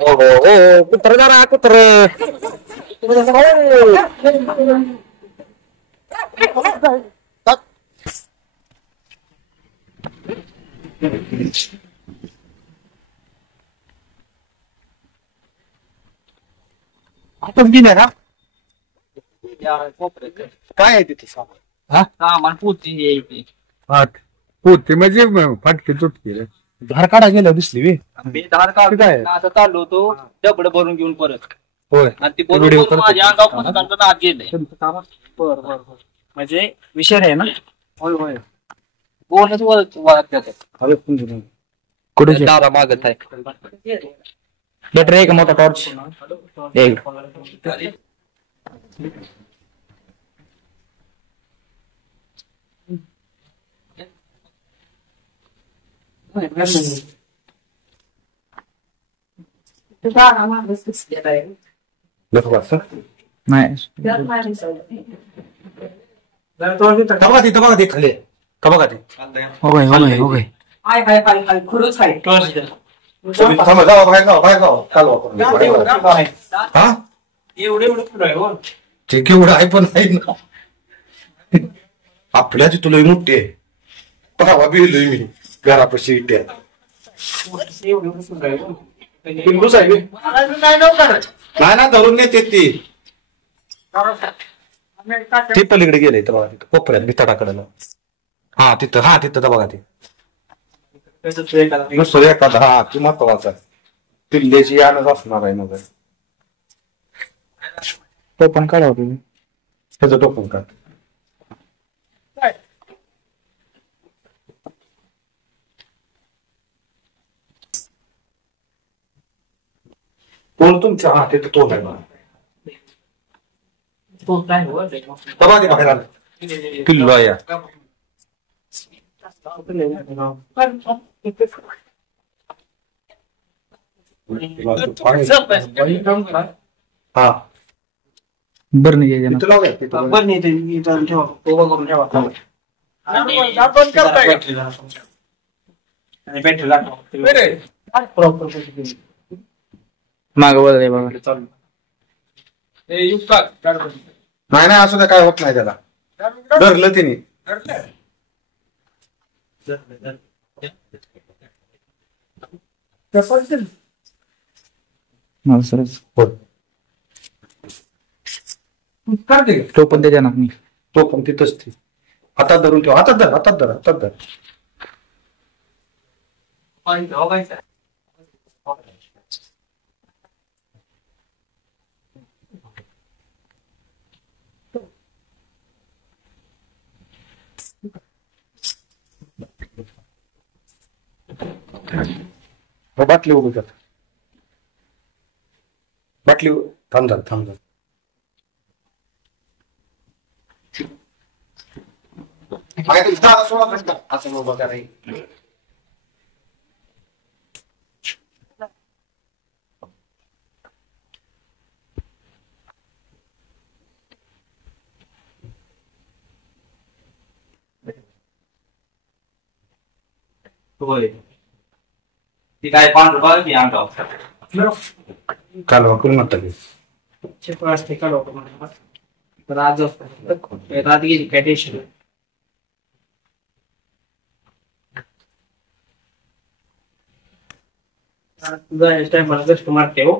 हो हो हो कुत्र जरा कुत्र आपण गेले ना काय आहे तिथे हा सामान पोती यायची होते म्हणजे फाटके तुटके धार काढा गेलं दिसली वे मी धार काढून काय? असं चाललो होतो डबड भरून घेऊन परत होय आणि ती व्हिडिओ बरोबर माझ्या अंगावर पुस्तकांचं नाक गेलंय म्हणजे विषय आहे ना होय होय कोणच वळत त्याचं कुठे दारा मागत आहे लेटर आहे का मोठा टॉर्च नाही बघा तिथं बघा ते खाली का बघा ते हो गय हो गय हो गय खरंच आहे बाहेर जाऊ हा एवढे एवढं पुढं आहे हो ते केवढं आहे पण नाही ना आपल्याची तुला मोठी आहे पावा बिलोय मी घरापाशी इट्या नाही ना धरून नेते ती पलीकडे गेले तर बघा तिथं कोपऱ्यात भितडाकडे हा तिथं बघा ते नुसतं एखादा हा ती महत्वाचा पिल्ल्याची यानच असणार आहे मग टोपण काढा तुम्ही त्याचं टोपण काढ कोण तुमच्या हा तिथं तोंड आहे बघा ते बाहेर आलं पिल्लो आहे या हा बरं नाही बरं नाही ठेवा करून ठेवा माग वळलंय बघा नाही असं काय होत नाही त्याला धरलं तिने तो पण त्याच्या ना मी तो पण तिथंच ती हातात धरून ठेव हातात धर बाटली उभी कर बाटली थांब होय ती काय पांढर की अंगावर कालवा करून आता असते काढवा रात रात गेली काय टेन्शन टायमाला गस्ट मारते हो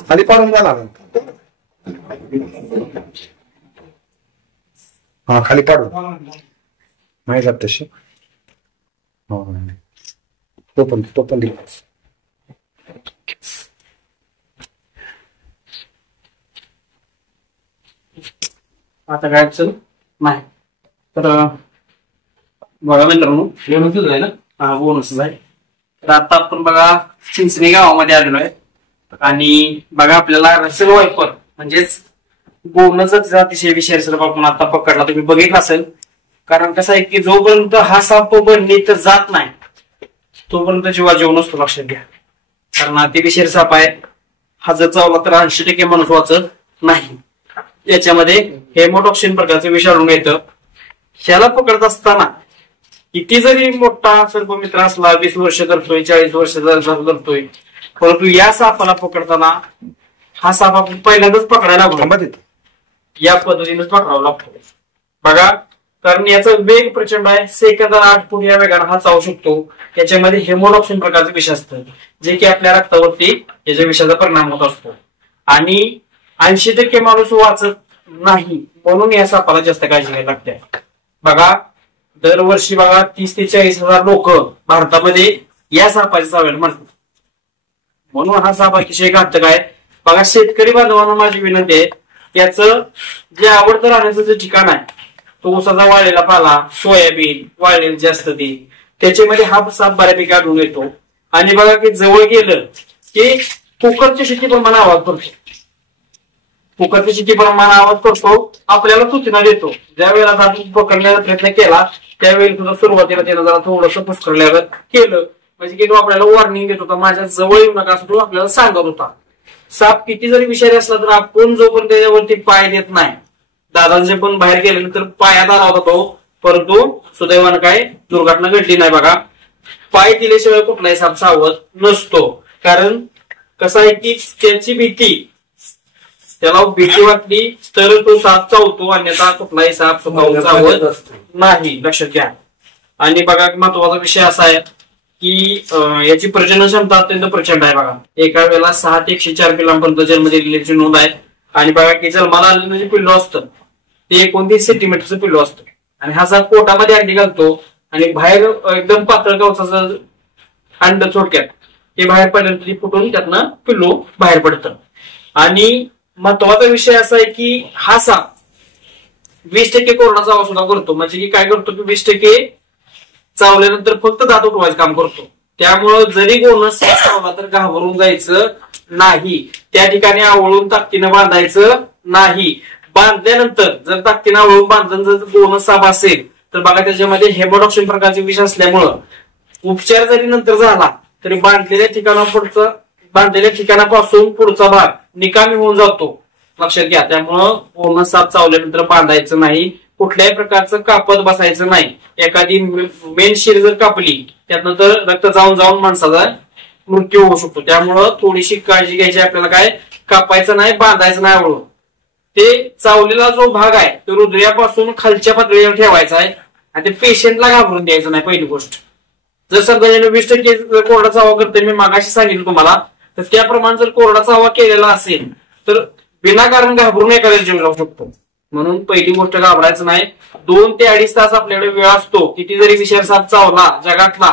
खाली पाडून जाणार हा खाली पाडून नाही जात तशी हो तो पण दिला. आता काय अडचण नाही. तर बघा मित्रांनो, बोनसच आहे ना. हा, बोनसच आहे. तर आता आपण बघा चिंचणी गावामध्ये आलेलो आहे आणि बघा आपल्याला रसल वायपर म्हणजेच बोनसचा अतिशय विषय सर आपण आता पकडला, तुम्ही बघितलं असेल. कारण कसं आहे की जोपर्यंत हा साप बनणी तर जात नाही तोपर्यंत जीवा जीव नसतो, लक्षात घ्या. कारण अतिविषय साप आहे, हा जर चावला तर 80% माणूस वाचत नाही. याच्यामध्ये हेमोटॉक्सिन प्रकारचे विषाणू येतं. ह्याला पकडत असताना किती जरी मोठा सर्पमित्र असला, 20 वर्ष करतोय, 40 वर्ष करतोय, परंतु या सापाला पकडताना हा साप आपण पहिल्यांदाच पकडायला लागतो, या पद्धतीनेच पकडावा लागतो. बघा, कारण याचा वेग प्रचंड आहे. सेकंदाला 8 फूट या वेगाने हा चावू शकतो. याच्यामध्ये हेमोटॉक्सिन प्रकारचे विष असतं, जे की आपल्या रक्तावरती याच्या विषाचा परिणाम होत असतो आणि 80% माणूस वाचत नाही. म्हणून या सापाला जास्त काळजी घ्यायला लागते. बघा, दरवर्षी बघा 30 ते 40 हजार लोक भारतामध्ये या सापाच्या चावेला मरतात. म्हणून हा साप अतिशय घातक आहे. बघा, शेतकरी बांधवांना माझी विनंती आहे, याचं जे आवडतं राहण्याचं जे ठिकाण आहे, तो ऊसाचा वाळलेला पाला, सोयाबीन वाळलेलं जे असतं ते, त्याच्यामध्ये हा साप बऱ्यापैकी आढळून येतो. आणि बघा की जवळ गेलं की कुकरच्या शिट्टीप्रमाणे आवाज करतो. कुकरच्या शिट्टीप्रमाणे आवाज करतो, आपल्याला सूचना देतो. ज्या वेळेला आपण पकडण्याचा प्रयत्न केला त्यावेळी सुद्धा सुरुवातीला त्यानं जरा थोडंसं पुष्करल्यावर केलं, म्हणजे की तो आपल्याला वॉर्निंग देत होता, माझ्या जवळ येऊ नका असं तो आपल्याला सांगत होता. साप किती जरी विषारी असला तर आपण जोपर्यंत त्याच्यावरती पाय देत नाही, दादांचे पण बाहेर गेल्यानंतर पायात आला होता तो, परंतु सुदैवानं काय दुर्घटना घडली नाही. बघा, पाय दिल्याशिवाय कुठलाही साप सावध नसतो. कारण कसं आहे की त्याची भीती, त्याला भीती वाटली तर तो साप चावतो, अन्यथा कुठलाही साप चावत नाही, लक्षात घ्या. आणि बघा, महत्वाचा विषय असा आहे की याची प्रजनन क्षमता अत्यंत प्रचंड आहे. बघा, एका वेळेला 6 ते 104 पिलांपर्यंत जन्म दिलेल्याची नोंद आहे. आणि बघा की जन्माला आलेलं जे पिल्लू असतं ते 29 सेंटीमीटरचं पिल्लू असतं आणि हा साप पोटामध्ये अंडी घालतो आणि बाहेर एकदम पातळ कवचाचं अंड थोडक्यात ते बाहेर पडल्यानंतर फुटून त्यातनं पिल्लू बाहेर पडतं. आणि महत्वाचा विषय असा आहे की हा साप 20% कोरडा चावा सुद्धा करतो. म्हणजे की काय करतो की 20% चावल्यानंतर फक्त दात उठवायचं काम करतो. त्यामुळं जरी बोनस चावला तर घाबरून जायचं नाही, त्या ठिकाणी आवळून ताकदीनं बांधायचं नाही. बांधल्यानंतर जर ताकदीनं आवळून बांधून जर बोनस साप असेल तर बघा त्याच्यामध्ये हेमोटॉक्सिन प्रकारचे विष असल्यामुळं उपचार जरी नंतर झाला तरी बांधलेल्या ठिकाणापासून पुढचा भाग निकामी होऊन जातो, लक्षात घ्या. त्यामुळं बोनस साप चावल्यानंतर बांधायचं नाही, कुठल्याही प्रकारचं कापत बसायचं नाही. एखादी मेन शिर जर कापली त्यातनं तर रक्त जाऊन माणसाचा मृत्यू होऊ शकतो. त्यामुळं थोडीशी काळजी घ्यायची आपल्याला, काय कापायचं नाही, बांधायचं नाही. आवळून ते चावलेला जो भाग आहे तो हृदयापासून खालच्या पातळीवर ठेवायचा आहे आणि ते पेशंटला घाबरून द्यायचं नाही. पहिली गोष्ट, जर समजा 20% कोरडा चावा करते, मी मागाशी सांगितलं तुम्हाला, तर त्याप्रमाणे जर कोरडा चावा केलेला असेल तर विनाकारण घाबरून एखाद्या जीव लावू शकतो. म्हणून पहिली गोष्ट घाबरायचं नाही. 2 ते 2.5 तास आपल्याकडे वेळ असतो. किती जरी विषारी साप चावला जगातला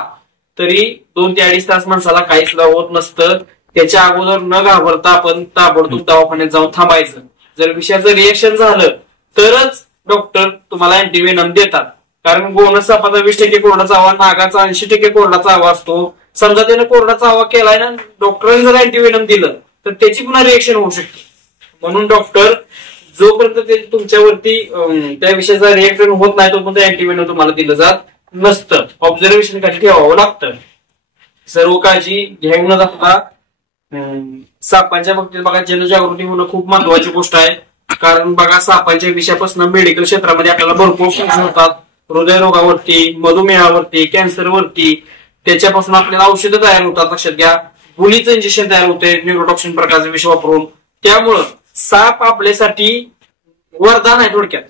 तरी 2 ते 2.5 तास माणसाला काहीच होत नसतं. त्याच्या अगोदर न घाबरता आपण ताबडतोब दवाखान्यात जाऊन थांबायचं. जर विषयाचं रिएक्शन झालं तरच डॉक्टर तुम्हाला अँटीव्हेनम देतात. कारण बोनस सापाचा 20% कोरडा चावा, नागाचा 80% कोरडा चावा असतो. समजा त्यानं कोरडा चावा केलाय ना, डॉक्टरांनी जर अँटीव्हेनम दिलं तर त्याची पुन्हा रिएक्शन होऊ शकते. म्हणून डॉक्टर जोपर्यंत ते तुमच्यावरती त्या विषयाचा रिएक्शन होत नाही तोपर्यंत अँटीव्हेनम तुम्हाला दिलं जात नसतं. ऑब्झर्वेशन खाली ठेवावं लागतं. सर्व काळजी घेऊन जाता सापांच्या बाबतीत बघा जनजागृती होणं खूप महत्वाची गोष्ट आहे. कारण बघा सापांच्या विषयापासून मेडिकल क्षेत्रामध्ये आपल्याला भरपूर प्रश्न होतात. हृदयरोगावरती, मधुमेहावरती, कॅन्सरवरती, त्याच्यापासून आपल्याला औषधं तयार होतात, लक्षात घ्या. गुलीचं इंजेक्शन तयार होते न्यूरोटॉक्सिन प्रकारचे विष वापरून. त्यामुळं साप आपल्यासाठी वरदान आहे. थोडक्यात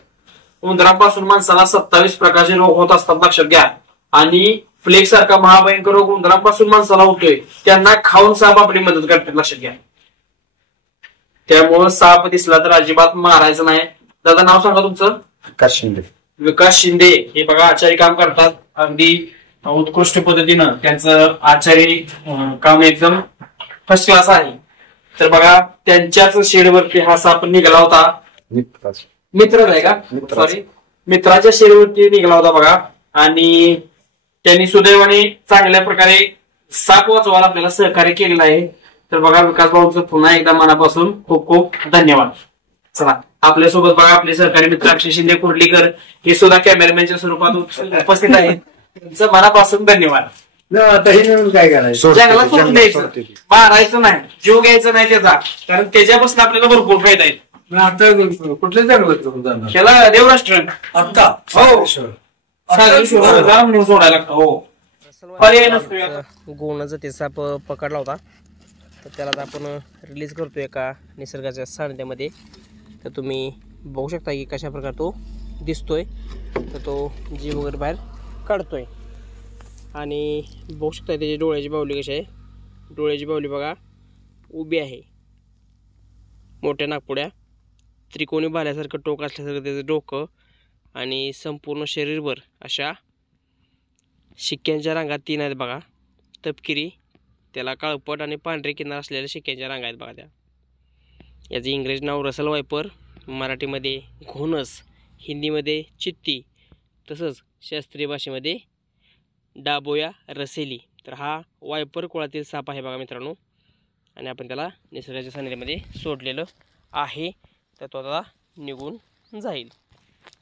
उंदरापासून माणसाला 27 प्रकारचे रोग होत असतात, लक्षात घ्या. आणि प्लेग सारखा महाभयंकर रोग उंदरापासून माणसाला होतोय, त्यांना खाऊन साप आपली मदत करतात, लक्षात घ्या. त्यामुळं साप दिसला तर अजिबात मारायचं नाही. दादा नाव सांगा तुमचं? विकास शिंदे. विकास शिंदे हे बघा आचारी काम करतात. अगदी उत्कृष्ट पद्धतीनं त्यांचं आचारी काम एकदम फर्स्ट क्लास आहे. तर बघा त्यांच्याच शेडवरती हा साप निघाला होता. मित्रच आहे का? सॉरी, मित्राच्या शेडवरती निघाला होता बघा. आणि त्यांनी सुदैवाने चांगल्या प्रकारे साप वाचवायला आपल्याला सहकार्य केलेलं आहे. तर बघा विकास भाऊंचं पुन्हा एकदा मनापासून खूप खूप धन्यवाद. चला, आपल्यासोबत बघा आपले सहकारी मित्र अक्षय शिंदे कुर्लीकर हे सुद्धा कॅमेरामॅनच्या स्वरूपात उपस्थित आहेत. त्यांचं मनापासून धन्यवाद. आता हे नेऊन काय करायचं? जंगलात सोडून द्यायचं, मारायचं नाही, जीव घ्यायचा नाही त्याचा, कारण त्याच्यापासून आपल्याला भरपूर फायदा आहे. आता कुठल्या जंगलात घेऊन जाणार? त्याला देवराष्ट्र आता हो सोडायला लागतं. हो, पर्याय नसतो. गोवणाचा ते साप पकडला होता, तर त्याला आता आपण रिलीज करतोय एका निसर्गाच्या सानिध्यामध्ये. तर तुम्ही बघू शकता की कशा प्रकारे तो दिसतोय. तर तो जीव वगैरे बाहेर काढतोय. आणि बघू शकता त्याची डोळ्याची बाहुली कशी आहे. डोळ्याची बाहुली बघा उभी आहे, मोठ्या नागपुड्या, त्रिकोणी भाल्यासारखं टोक असल्यासारखं त्याचं डोकं, आणि संपूर्ण शरीरभर अशा शिक्क्यांच्या रांगा 3 आहेत बघा. तपकिरी, त्याला काळपट आणि पांढरे किनार असलेल्या शिक्क्यांच्या रांगा आहेत बघा त्या. याचं इंग्रजी नाव रसल वायपर, मराठीमध्ये घोणस, हिंदीमध्ये चित्ती, तसंच शास्त्रीय भाषेमध्ये डाबोया रसेली. तर हा वायपर कुळातील साप आहे बघा मित्रांनो. आणि आपण त्याला निसर्गाच्या सानिध्यामध्ये सोडलेलं आहे. तर तो आता निघून जाईल.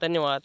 धन्यवाद.